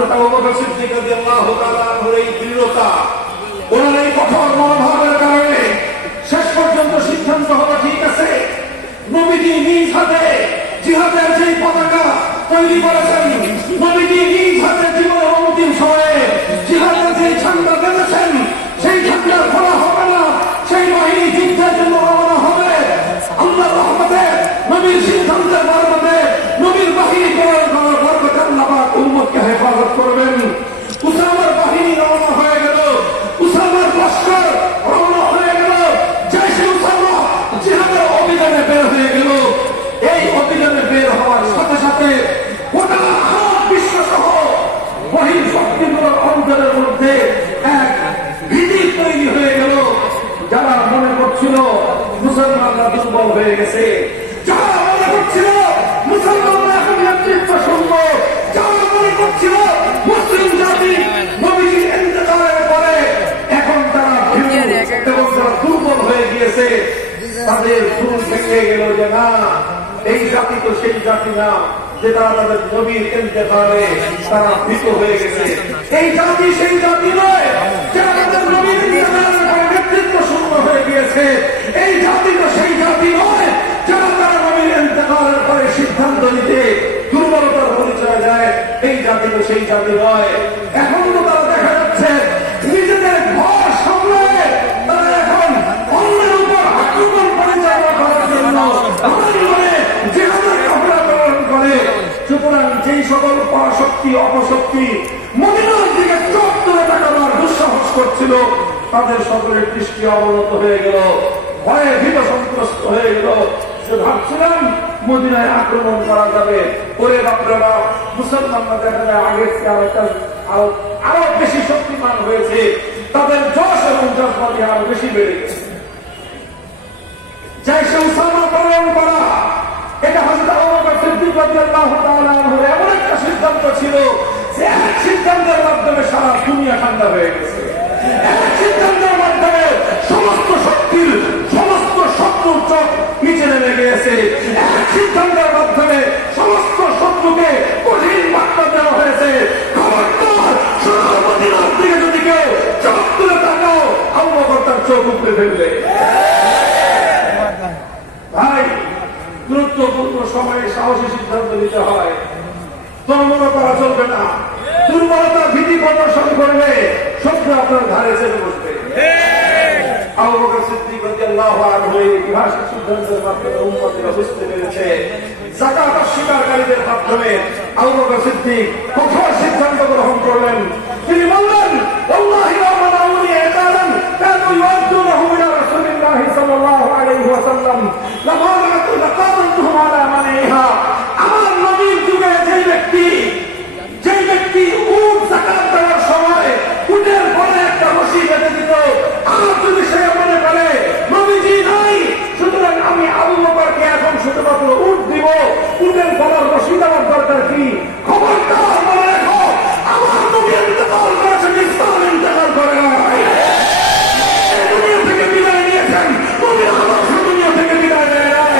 হযরত আবু বকর সিদ্দিক রাদিয়াল্লাহু তাআলা আনহুর এই দৃঢ়তা, ওনার এই কঠোর মনোভাবের কারণে শেষ পর্যন্ত সিদ্ধান্ত হলো, ঠিক আছে, নবীজি নিজ হাতে জিহাদের সেই পতাকা তৈরি করেছেন, নবীজি নিজ হাতে জীবনের অন্তিম সময়ে জিহাদের যে ঝান্ডা বেঁধেছেন, সেই ঝান্ডা খোলা হবে না, সেই বাহিনী যুদ্ধের জন্য রওনা হবে। আল্লাহর রহমতে, নবীর সিদ্ধান্তের বরকতে, নবীর বাহিনী প্রেরণ করার বরকতে আল্লাহ পাক উম্মতকে হেফাজত করবেন। উসামার বাহিনী রওনা হয়ে গেল, উসামার লস্কর রওনা হয়ে গেল, জাইশে উসামা জিহাদের অভিযানে বের হয়ে গেল। এই অভিযানে বের হওয়ার সাথে সাথে গোটা আরব বিশ্ব সহ বহির শক্তিগুলোর অঞ্চলের মধ্যে এক ভীতি তৈরি হয়ে গেল। যারা মনে করছিল মুসলমানরা দুর্বল হয়ে গেছে, যারা মনে করছিল মুসলমানরা এখন নেতৃত্ব শুনব, যারা মনে করছিল মুসলিম জাতি নবীজির ইন্তেকালের পরে এখন তারা এবং তারা দুর্বল হয়ে গিয়েছে, তাদের ঘুম ভেঙে গেল যে না, এই জাতি তো সেই জাতি না যে তারা তাদের নবীর ইন্তেকালে তারা ভীত হয়ে গেছে। এই জাতি সেই জাতি নয় যারা তাদের নবীর ইন্তেকালের পরে নেতৃত্ব শূন্য হয়ে গিয়েছে। এই জাতি তো সেই জাতি নয় যারা তারা নবীর ইন্তেকালের পরে সিদ্ধান্ত নিতে দুর্বলতার পরিচয় দেয়। এই জাতি তো সেই জাতি নয়। এখন তো তারা দেখা যাচ্ছে নিজেদের ঘর সামলে তারা এখন অন্যের উপর আক্রমণ পরিচালনা করার জন্য জিহাদের কাফেলা প্রেরণ করে। সুতরাং যেই সকল পরাশক্তি অপশক্তি মদিনার দিকে চোখ তুলে তাকাবার দুঃসাহস করছিল, তাদের সকলের দৃষ্টি অবনত হয়ে গেল, ভয়ে ভীত সন্ত্রস্ত হয়ে গেল। সে ভাবছিলাম মদিনায় আক্রমণ করা যাবে, ওরে বাপরা, মুসলমানরা দেখা যায় আগের আরো বেশি শক্তিমান হয়েছে, তাদের যশ এবং যশবাদী আরো বেশি বেড়ে গেছে। জাইশে উসামা প্রেরণ করা, এটা হযরত আবু বকর সিদ্দিক রাদিয়াল্লাহু তাআলা আনহুর এমন একটা সিদ্ধান্ত ছিল যে এক সিদ্ধান্তের মাধ্যমে সারা দুনিয়া ঠান্ডা হয়ে গেছে। এক সিদ্ধান্তের মাধ্যমে সমস্ত শক্তির সমস্ত শত্রুর চোখ নিচে নেমে গিয়েছে। এক সিদ্ধান্তের মাধ্যমে সমস্ত শত্রুকে কঠিন বার্তা দেওয়া হয়েছে, খবরদার সারা মদিনার দিকে যদি কেউ চোখ তুলে তাকাও, আবু বকর তার চোখ উপড়ে ফেলবে। ভাই, গুরুত্বপূর্ণ সময়ে সাহসী সিদ্ধান্ত নিতে হয়, তরমর করা চলবে না। দুর্বলতা ভীতি প্রদর্শন করবে, সত্য আপনার ধারে চেপে বসবে। আবু বকর সিদ্দিক রাদিয়াল্লাহু আনহু এই ঐতিহাসিক সিদ্ধান্তের মাধ্যমে উম্মতকে বুঝতে পেরেছে। যাকাত অস্বীকারীদের মাধ্যমে আবু বকর সিদ্দিক কঠোর সিদ্ধান্ত গ্রহণ করলেন। তিনি বললেন, আল্লাহি ওয়া মানাউনি ইতালান কানু ইউদ্দুনাহু ইলা রাসূলিল্লাহি সাল্লাল্লাহু আলাইহি ওয়াসাল্লাম লাকারাতুহুম আলা মানিহা। আমার নবীর যুগে যেই ব্যক্তি উট যাকাত দেওয়ার সময় উটের পরে একটা রশি বেঁধে দিত, আর যদি সে মনে করে নবীজি নাই, সুতরাং আমি আবু বকরকে এখন শুধুমাত্র উট দিব, উটের গলার রশি দেওয়ার দরকার কি? খবরদার মনে রাখো, আমার নবী ইন্তেকাল করেছেন, ইসলাম ইন্তেকাল করে নাই। দুনিয়া থেকে বিদায় নিয়েছেন, নবী আমার দুনিয়া থেকে বিদায় নেয় নাই।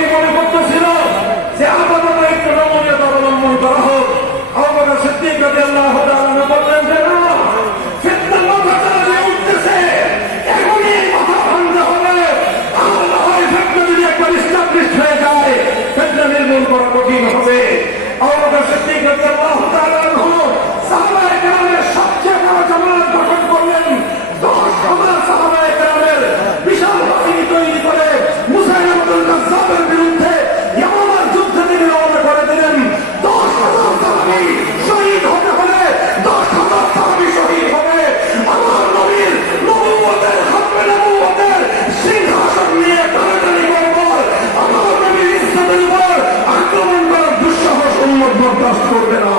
অনেকেই মনে করতেছিল যে আপাতত একটু নমনীয়তা অবলম্বন করা হোক। আবু বকর সিদ্দিক রাদিয়াল্লাহু তাআলা আনহু বললেন যে না, ফিতনার মাথা চালাতে উঠতেছে, এখনই মাথা ভাঙতে হবে। আর না হয় ফিতনা যদি একবার ইস্টাবলিশড হয়ে যায়, ফিতনা নির্মূল করা কঠিন হবে। আবু বকর সিদ্দিক রাদিয়াল্লাহু তাআলা আনহু সাহাবায়ে কেরামের সবচেয়ে বড় জামাত গঠন করলেন। 10,000 সাহাবায়ে কেরামের বিশাল বাহিনী তৈরি করে মুসাইলামাতুল কাজ্জাবের বিরুদ্ধে ইয়ামামার যুদ্ধে তিনি রওনা করে দিলেন। 10,000 সাহাবী শহীদ হতে হলে 10,000 সাহাবী শহীদ হবে। আমার নবীর নবুয়তের খতমে নবুয়তের সিংহাসন নিয়ে টানাটানি করবার, আমার নবীর ইজ্জতের উপর আক্রমণ করার দুঃসাহস উম্মত বরদাস্ত করবে না।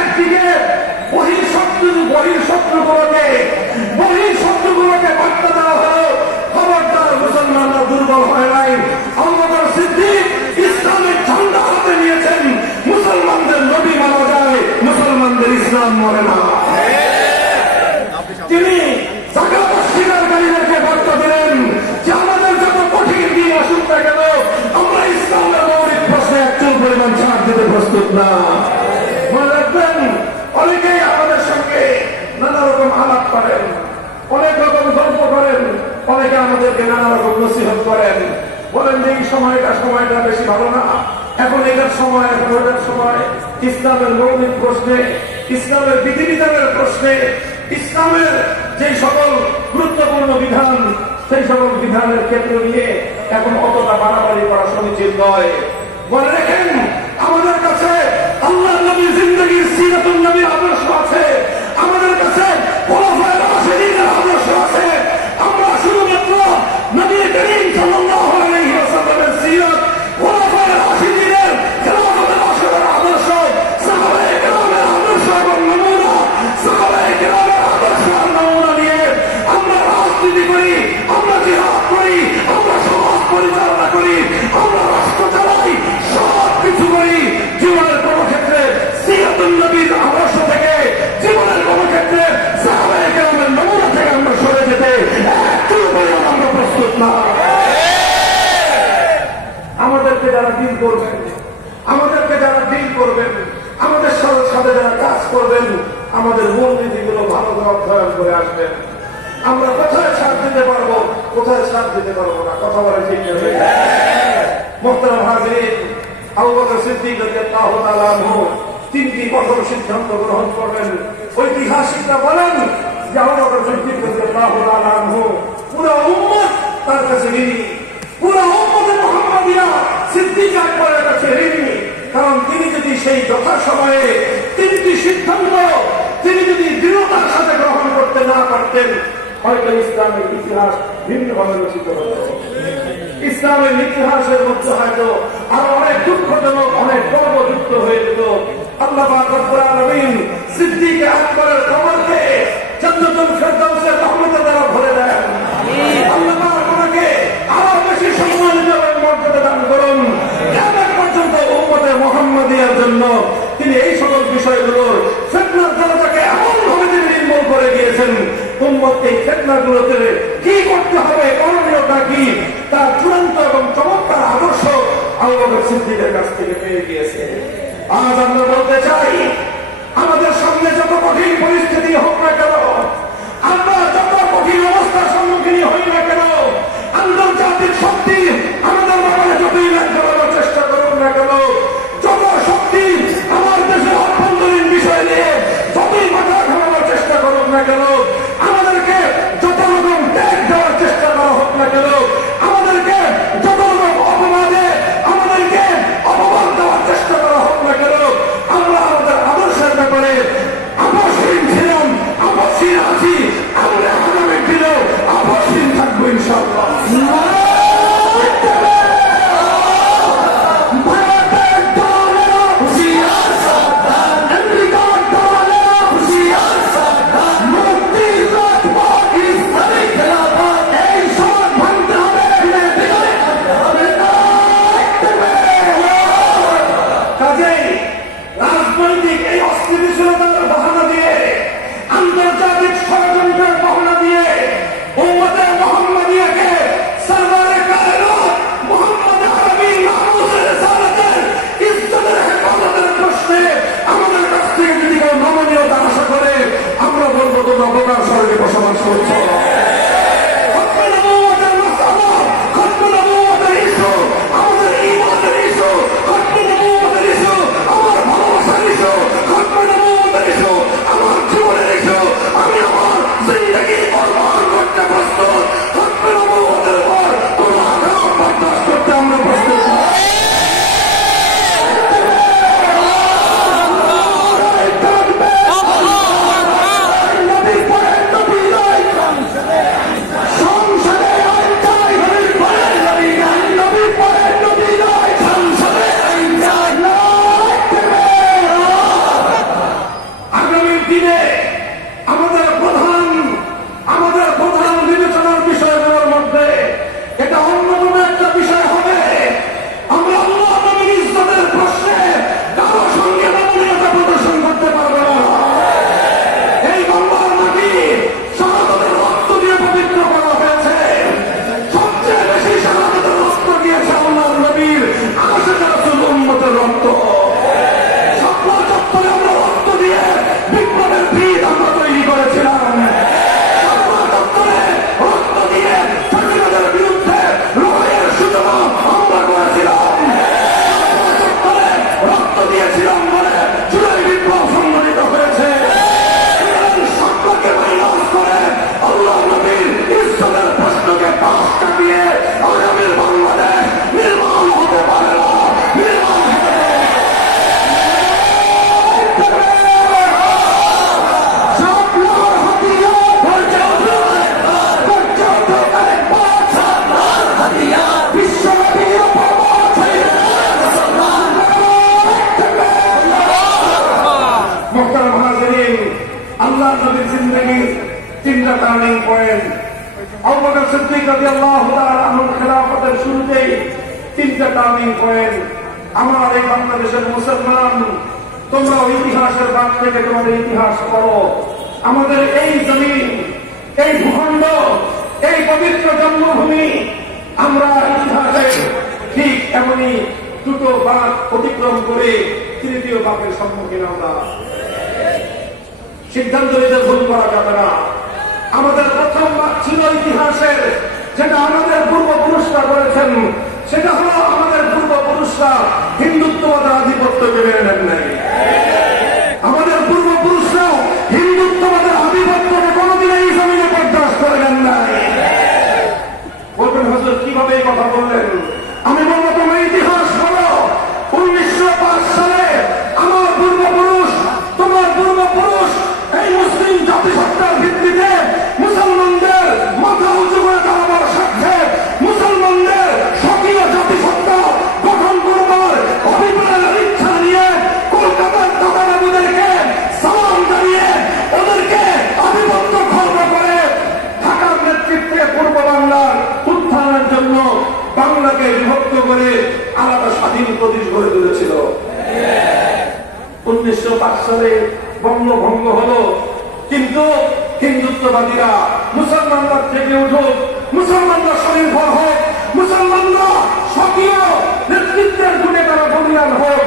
একদিকে বহিঃশত্রুগুলোকে বার্তা দেওয়া হলো, খবরদার মুসলমানরা দুর্বল হয় নাই। আবু বকর সিদ্দিক ইসলামের ঝান্ডা হাতে নিয়েছেন। মুসলমানদের নবী মারা যায়, মুসলমানদের ইসলাম মরে না। তিনি যাকাত অস্বীকারীদেরকে বার্তা দিলেন যে আমাদের যত কঠিন দিন আসুক না কেন, আমরা ইসলামের মৌলিক প্রশ্নে একচুল পরিমাণ ছাড় দিতে প্রস্তুত না। মনে রাখবেন, অনেকেই আমাদের সঙ্গে নানা রকম আলাপ করেন, অনেক রকম গল্প করেন, অনেকে আমাদেরকে নানা রকম নসিহত করেন, বলেন যে এই সময়টা বেশি ভালো না, এখন এটার সময়, এখন ওটার সময়। ইসলামের মৌলিক প্রশ্নে, ইসলামের বিধিবিধানের প্রশ্নে, ইসলামের যে সকল গুরুত্বপূর্ণ বিধান, সেই সকল বিধানের ক্ষেত্র নিয়ে এখন অতটা বাড়াবাড়ি করা সমীচীন নয়। মনে রেখেন, আমাদের কাছে আল্লাহ নবীর জিন্দগির সিরাতুন নবীর আদর্শ আছে, আমাদের কাছে খোলাফায়ে রাশিদিনের আদর্শ আছে। আমরা শুধুমাত্র নবী করিম সাল্লাল্লাহু আলাইহি ওয়াসাল্লামের সিরাত, খোলাফায়ে রাশিদিনের খেলাফতের আসরের আদর্শ, সাহাবায়ে কেরামের আদর্শ এবং নমুনা, সাহাবায়ে কেরামের আদর্শ আর নমুনা নিয়ে আমরা রাজনীতি করি, আমরা জিহাদ করি, আমরা সমাজ পরিচালনা করি, আমরা রাষ্ট্র চালাই, সব কিছু করি। জীবনের কোন ক্ষেত্রে সিরাতুন নবীর আদর্শ থেকে, জীবনের কোন ক্ষেত্রে সাহাবায়ে কেরামের নমুনা থেকে আমরা সরে যেতে একটু পরিমাণ আমরা প্রস্তুত না। আমাদেরকে যারা ডিল করবেন, আমাদের সাথে যারা কাজ করবেন, আমাদের মূলনীতিগুলো ভালো করে অধ্যয়ন করে আসবেন। আমরা কোথায় ছাড় দিতে পারবো, কোথায় ছাড় দিতে পারবো না, কথা বলে ঠিক নেই। মুহতারাম হাজিরিন, আবু বকর সিদ্দিক রাদিয়াল্লাহু তাআলা আনহু তিনটি কঠোর সিদ্ধান্ত গ্রহণ করবেন। ঐতিহাসিকরা বলেন যে আবু বকর সিদ্দিক রাদিয়াল্লাহু তাআলা আনহু পুরো উম্মত তার কাছে ঋণী, পুরো উম্মতে মুহাম্মাদিয়া সিদ্দিক আকবরের কাছে ঋণী। কারণ তিনি যদি সেই যথাসময়ে তিনটি সিদ্ধান্ত তিনি যদি দৃঢ়তার সাথে গ্রহণ করতে না পারতেন, হয়তো ইসলামের ইতিহাস ভিন্নভাবে রচিত হতো। ইসলামের ইতিহাসের মধ্যে হয়তো আরো অনেক দুঃখজনক, অনেক গর্বযুক্ত হয়ে যেত। আল্লাহ পাক রব্বুল আলামিন সিদ্দিক আকবরের কবরকে জান্নাতুল ফেরদাউসের রহমতের দ্বারা ভরে দেন। আল্লাহ পাক ওনাকে আরো বেশি সম্মানিত এবং মর্যাদা দান করুন। কিয়ামত পর্যন্ত উম্মতে মুহাম্মাদিয়ার জন্য তিনি এই সকল বিষয়গুলোর ফিতনার দরজাকে এমন ভাবে তিনি নির্মূল করে গিয়েছেন, উম্মত এই ফিতনাগুলোতে কি করতে হবে, করণীয়টা কি, তার চূড়ান্ত এবং চমৎকার আদর্শ আবু বকর সিদ্দিকের কাছ থেকে পেয়ে গিয়েছে। আজ আমরা বলতে চাই, আমাদের সামনে যত কঠিন পরিস্থিতি হোক না কেন, আমরা যত কঠিন অবস্থার সম্মুখীন হই না কেন, আন্তর্জাতিক শক্তি আমাদের ব্যাপারে যতই ন্যায় করার চেষ্টা করুন না কেন, যত শক্তি আমার দেশের অভ্যন্তরীণ আল্লাহ নবীর জিন্দেগীর 3টা টার্নিং পয়েন্ট। আবু বকর সিদ্দিক রাদিয়াল্লাহু তাআলা আনহুর খেলাফতের শুরুতেই 3টা টার্নিং পয়েন্ট। আমার এই বাংলাদেশের মুসলমান, তোমরা ইতিহাসের বাদ থেকে তোমাদের ইতিহাস পড়ো। আমাদের এই জমিন, এই ভূখণ্ড, এই পবিত্র জন্মভূমি, আমরা ইতিহাসে ঠিক এমনই 2টো বাঁক অতিক্রম করে 3য় বাঁকের সম্মুখীন আমরা। সিদ্ধান্ত নিতে ভুল করা যাবে না। আমাদের প্রথম বাঁক ছিল ইতিহাসের, যেটা আমাদের পূর্বপুরুষরা করেছেন। সেটা হলো আমাদের পূর্বপুরুষরা হিন্দুত্ববাদের আধিপত্যকে মেনে নেন নাই। আমাদের পূর্বপুরুষরা হিন্দুত্ববাদের আধিপত্যকে কোনদিন এই জমিনে বরদাস্ত করে নেন নাই। বলবেন হুজুর কিভাবে এই কথা বললেন? আমি বলবো তোমার ইতিহাস বলো। 1905 সালে আমার পূর্বপুরুষ, তোমার পূর্বপুরুষ এই মুসলিম জাতিসত্তার ভিত্তিতে মুসলমানদের মাথা উঁচু করে দাঁড়াবার স্বার্থে মুসলমানদের স্বকীয় জাতিসত্তা গঠন করবার অভিপ্রায়ের ইচ্ছা নিয়ে কলকাতার দাদাবাবুদেরকে সালাম জানিয়ে ওদেরকে আধিপত্য খর্ব করে ঢাকার নেতৃত্বে পূর্ব বাংলার উত্থানের জন্য বাংলাকে বিভক্ত করে আলাদা স্বাধীন প্রদেশ গড়ে তুলেছিল। 1905 সালে বঙ্গভঙ্গ হলো, কিন্তু হিন্দুত্ববাদীরা মুসলমানরা থেকে উঠুক, মুসলমানরা স্বনির্ভর হোক, মুসলমানরা স্বকীয় নেতৃত্বের গুণে তারা বলিয়ান হোক,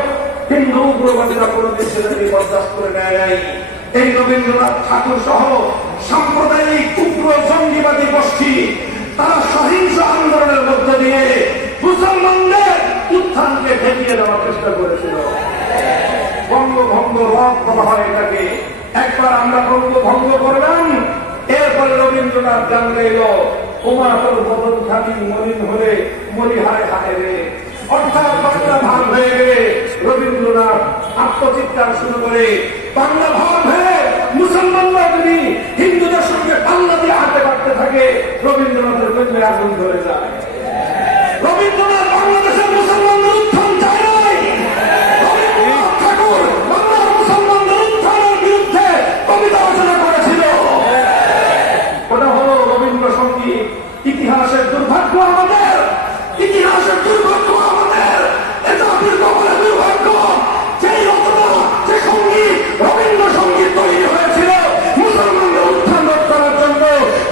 হিন্দু উগ্রবাদীরা কোনদিন সেটাকে বরদাস্ত করে নেয় নাই। এই রবীন্দ্রনাথ ঠাকুর সহ সাম্প্রদায়িক উগ্র জঙ্গিবাদী গোষ্ঠী তারা সহিংস আন্দোলনের মধ্য দিয়ে মুসলমানদের উত্থানকে ঠেকিয়ে দেওয়ার চেষ্টা করেছিল। বঙ্গভঙ্গ রদ করা হয় এটাকে। একবার আমরা বঙ্গভঙ্গ করলাম, এরপরে রবীন্দ্রনাথ গান গাইল, উমাতর বদন খালি মলিন হলে মরি হায় হায় রে। অর্থাৎ বাংলা ভাগ হয়ে গেলে রবীন্দ্রনাথ আত্মচিৎকার শুরু করে, বাংলা ভাগ হয়ে মুসলমানরা যদি হিন্দুদের সঙ্গে পাল্লা দিয়ে হাতে কাটতে থাকে, রবীন্দ্রনাথের পেছনে আগুন ধরে যায়। রবীন্দ্রনাথ বাংলাদেশের মুসলমানদের উত্থান চায় নাই। রবীন্দ্রনাথ ঠাকুর বাংলার মুসলমানদের উত্থানের বিরুদ্ধে কবিতা রচনা করেছিল। ওটা হলো রবীন্দ্র সঙ্গীত। ইতিহাসের দুর্ভাগ্য আমাদের, ইতিহাসের দুর্ভাগ্য আমাদের, এটা দীর্ঘকালের দুর্ভাগ্য। যেই রচনা, যে সঙ্গীত, রবীন্দ্র সঙ্গীত তৈরি হয়েছিল মুসলমানদের উত্থান রোধ করার জন্য,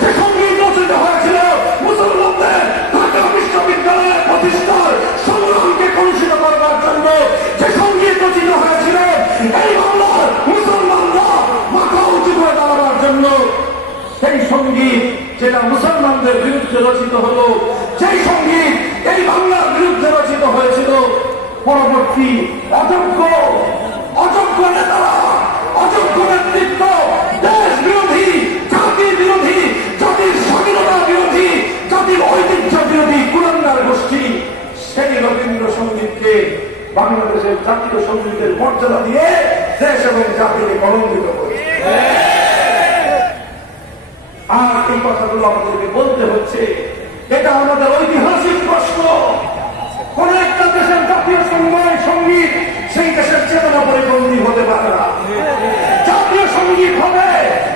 যে সঙ্গীত রচিত হয়েছিল মুসলমানদের ঢাকা বিশ্ববিদ্যালয়ের প্রতিষ্ঠার সংগ্রামকে কলুষিত করবার জন্য, যে সঙ্গীত রচিত হয়েছিল এই বাংলার মুসলমানরা মাথা উঁচু করে দাঁড়াবার জন্য, সেই সঙ্গীত যেটা মুসলমানদের বিরুদ্ধে রচিত হলো, সেই সঙ্গীত এই বাংলার বিরুদ্ধে রচিত হয়েছিল, পরবর্তী অযোগ্য নেতারা, অযোগ্য নেতৃত্ব, দেশ বিরোধী, জাতি বিরোধী, জাতির স্বাধীনতা বিরোধী, জাতির ঐতিহ্য বিরোধী কুলাঙ্গার গোষ্ঠী সেই রবীন্দ্র সঙ্গীতকে বাংলাদেশের জাতীয় সঙ্গীতের মর্যাদা দিয়ে দেশ এবং জাতিকে কলঙ্কিত করেছে। আর এই কথাগুলো আমাদেরকে বলতে হচ্ছে, এটা আমাদের ঐতিহাসিক প্রশ্ন। কোন একটা দেশের জাতীয় সঙ্গীত সেই দেশের চেতনা পরিপন্থী হতে পারে না। জাতীয় সঙ্গীত হবে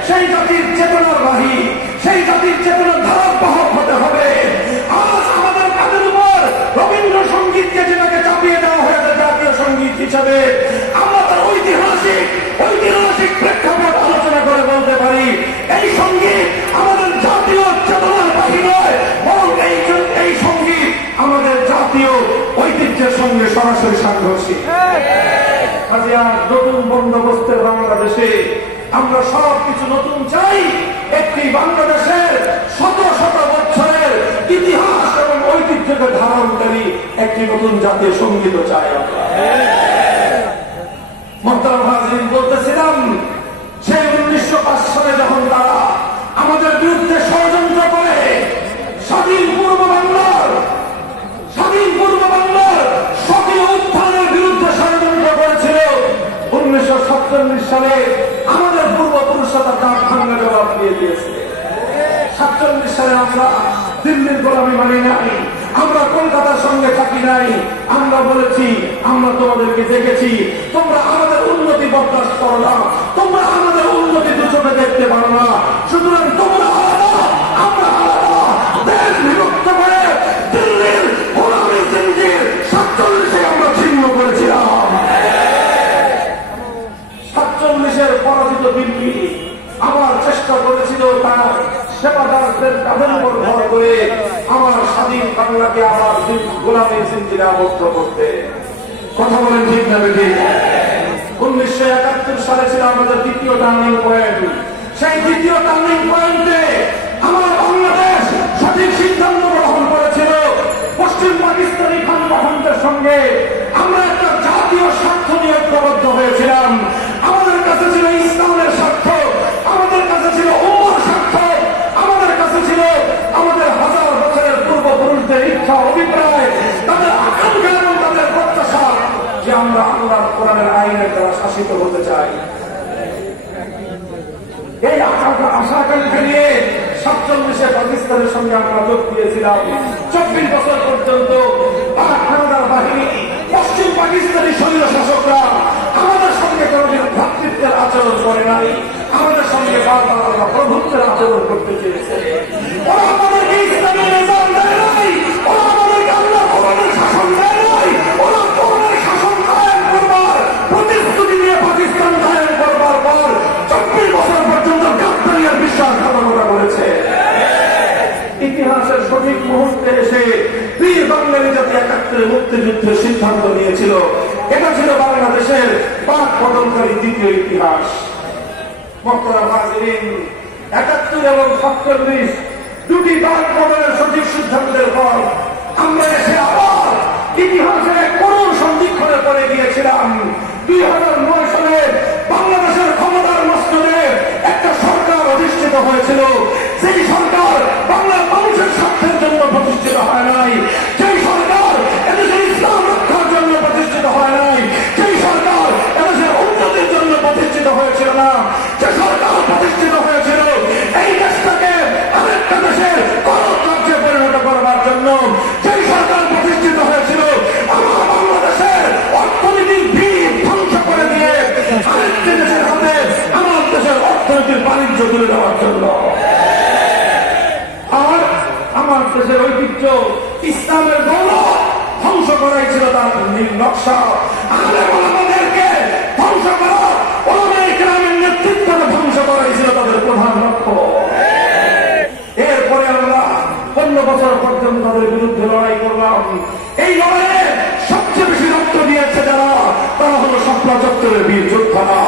সেই জাতির চেতনার বাহী, সেই জাতির চেতনার ধারক বাহক হতে হবে। আজ আমাদের কাদের উপর রবীন্দ্র সঙ্গীতকে যেটাকে চাপিয়ে দেওয়া হয়েছে জাতীয় সঙ্গীত হিসাবে, আমরা তার ঐতিহাসিক প্রেক্ষাপট আলোচনা করে বলতে পারি এই সঙ্গীত আমাদের জাতীয় চেতনার বাহী নয়, বরং এই সঙ্গীত আমাদের জাতীয় ঐতিহ্যের সঙ্গে সরাসরি সাংঘর্ষিক। নতুন বন্দোবস্তের বাংলাদেশে আমরা সবকিছু নতুন চাই। একটি বাংলাদেশের শত শত বছরের ইতিহাস এবং ঐতিহ্যকে ধারণকারী একটি নতুন জাতীয় সঙ্গীত চাই আমরা। মোহতারাম হাজরিন, বলতেছিলাম সেই 1905 সালে যখন তারা আমাদের বিরুদ্ধে ষড়যন্ত্র করে স্বাধীন পূর্ব বাংলার স্বকীয় উত্থানের বিরুদ্ধে ষড়যন্ত্র করেছিল, 1947 সালে আমাদের পূর্বপুরুষরা তার দাঁত ভাঙা জবাব দিয়ে দিয়েছে। 47 সালে আমরা দিল্লির গোলামি মানি নাই, আমরা কলকাতার সঙ্গে থাকি নাই। আমরা বলেছি, আমরা তোমাদেরকে দেখেছি, তোমরা আমাদের উন্নতি বরদাস্ত করো না, তোমরা আমাদের উন্নতি দূষণ চোখে দেখতে পারো না। সুতরাং তোমরা আলাদা, আমরা আলাদা। দেশ বিভক্ত করে দিল্লির গোলামি জিঞ্জির 47-এ আমরা ছিন্ন করেছিলাম। 47-এর পরাজিত দিল্লি আমার চেষ্টা করেছিল তার সেবাদারদের কাঁধের উপর ভর করে আমার স্বাধীন বাংলাকে আবার গোলামি জিঞ্জিরে আবদ্ধ করতে। কথা বলেন ঠিক না বেঠিক? 1971 সালে ছিল আমাদের দ্বিতীয় টার্নিং পয়েন্ট। সেই দ্বিতীয় টার্নিং পয়েন্টে আমার বাংলাদেশ সঠিক সিদ্ধান্ত গ্রহণ করেছিল। পশ্চিম পাকিস্তানি খানবাহনদের সঙ্গে আমরা একটা জাতীয় স্বার্থ নিয়ে ঐক্যবদ্ধ হয়েছিলাম। আমাদের কাছে ছিল ইসলামের স্বার্থ, আমাদের কাছে ছিল উম্মার স্বার্থ, আমাদের কাছে ছিল আমাদের হাজার বছরের পূর্বপুরুষদের ইচ্ছা, অভিপ্রায়, তাদের আকাঙ্ক্ষা এবং তাদের প্রত্যাশা যে আমরা আল্লাহর কোরআনের আইনের দ্বারা শাসিত হতে চাই। এই আশা আকাঙ্ক্ষা নিয়ে 47-এ পাকিস্তানের সঙ্গে আমরা যোগ দিয়েছিলাম। 24 বছর পর্যন্ত পাক হানাদার বাহিনী, পশ্চিম পাকিস্তানি স্বৈর শাসকরা আমাদের সঙ্গে কোনদিন ভ্রাতৃত্বের আচরণ করে নাই। আমাদের সঙ্গে বারবার প্রভুত্বের আচরণ করতে চেয়েছে। ওরা আমাদেরকে ইসলামের নিজাম দেয় নাই, ওরা আমাদেরকে আল্লাহ কোরআনের শাসন দেয় নাই। ওরা কোরআনের শাসন কায়েম করবার প্রতিশ্রুতি দিয়ে পাকিস্তান কায়েম করবার পর 24 বছর পর্যন্ত গাদ্দারিয়ার বিশ্বাসঘাতকতা করেছে। ইতিহাসের সঠিক মুহূর্তে এসে বীর বাঙালি জাতি 71 মুক্তিযুদ্ধের সিদ্ধান্ত নিয়েছিল। এটা ছিল বাংলাদেশের পাক বদলকারী দ্বিতীয় ইতিহাস। মোহতারাম হাজিরিন, 71 এবং 47 দুটি পাক বদলের সঠিক সিদ্ধান্তের পর আমরা এসে আবার ইতিহাসের এক করুণ সন্ধিক্ষণে পড়ে গিয়েছিলাম। 2009 সালে বাংলাদেশের ক্ষমতার মস্তদে একটা সরকার অধিষ্ঠিত হয়েছিল। সেই সরকার বাংলার মানুষের স্বার্থের জন্য প্রতিষ্ঠিত হয় নাই। সেই সরকার এদেশের ইসলাম রক্ষার জন্য প্রতিষ্ঠিত হয় নাই। সেই সরকার এদেশের উন্নতির জন্য প্রতিষ্ঠিত হয়েছিল না। যে সরকার প্রতিষ্ঠিত হয়েছিল এই দেশটাকে আরেকটা দেশের গণত রাজ্যে পরিণত করবার জন্য। সেই সরকার প্রতিষ্ঠিত হয়েছিল আমার বাংলাদেশের অর্থনীতির ভিত ধ্বংস করে দিয়ে আরেকটি দেশের হাতে আমার দেশের অর্থনীতির বাণিজ্য তুলে দেওয়ার জন্য। আর আমার দেশের ঐতিহ্য ইসলামের গৌরব ধ্বংস করাই ছিল তার নীল নকশা। আমাদেরকে ধ্বংস করা, ওলামায়ে কেরামের নেতৃত্বে ধ্বংস করাই ছিল তাদের প্রধান লক্ষ্য। এরপরে আমরা 15 বছর পর্যন্ত তাদের বিরুদ্ধে লড়াই করলাম। এই লড়াইয়ে সবচেয়ে বেশি রক্ত দিয়েছে যারা, তারা হলো শাপলা চত্বরের বীর যোদ্ধারা।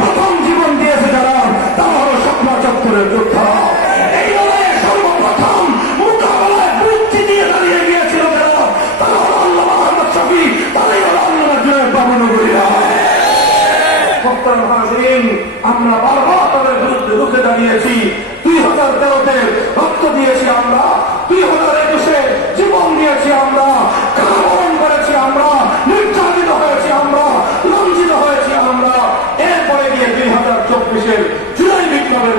প্রথম জীবন দিয়েছে যারা, তারা হলো শাপলা চত্বরের যোদ্ধারা। এই লড়াইয়ে সর্বপ্রথম মোকাবেলায় বুদ্ধি দিয়ে দাঁড়িয়ে গিয়েছিল যারা, তারা হলো আল্লামা আহমদ শফী, তারাই হলো আল্লামা জুনায়েদ বাবুনগরীরা। মোহতারাম হাজিরিন, আমরা বারবার তাদের বিরুদ্ধে রুখে দাঁড়িয়েছি। 2013-তে রক্ত দিয়েছি আমরা, 2021-এ জীবন দিয়েছি আমরা, কারাবরণ করেছি আমরা, নির্যাতিত হয়েছি আমরা, লাঞ্ছিত হয়েছি আমরা। এরপরে গিয়ে 2024-এর জুলাই বিপ্লবের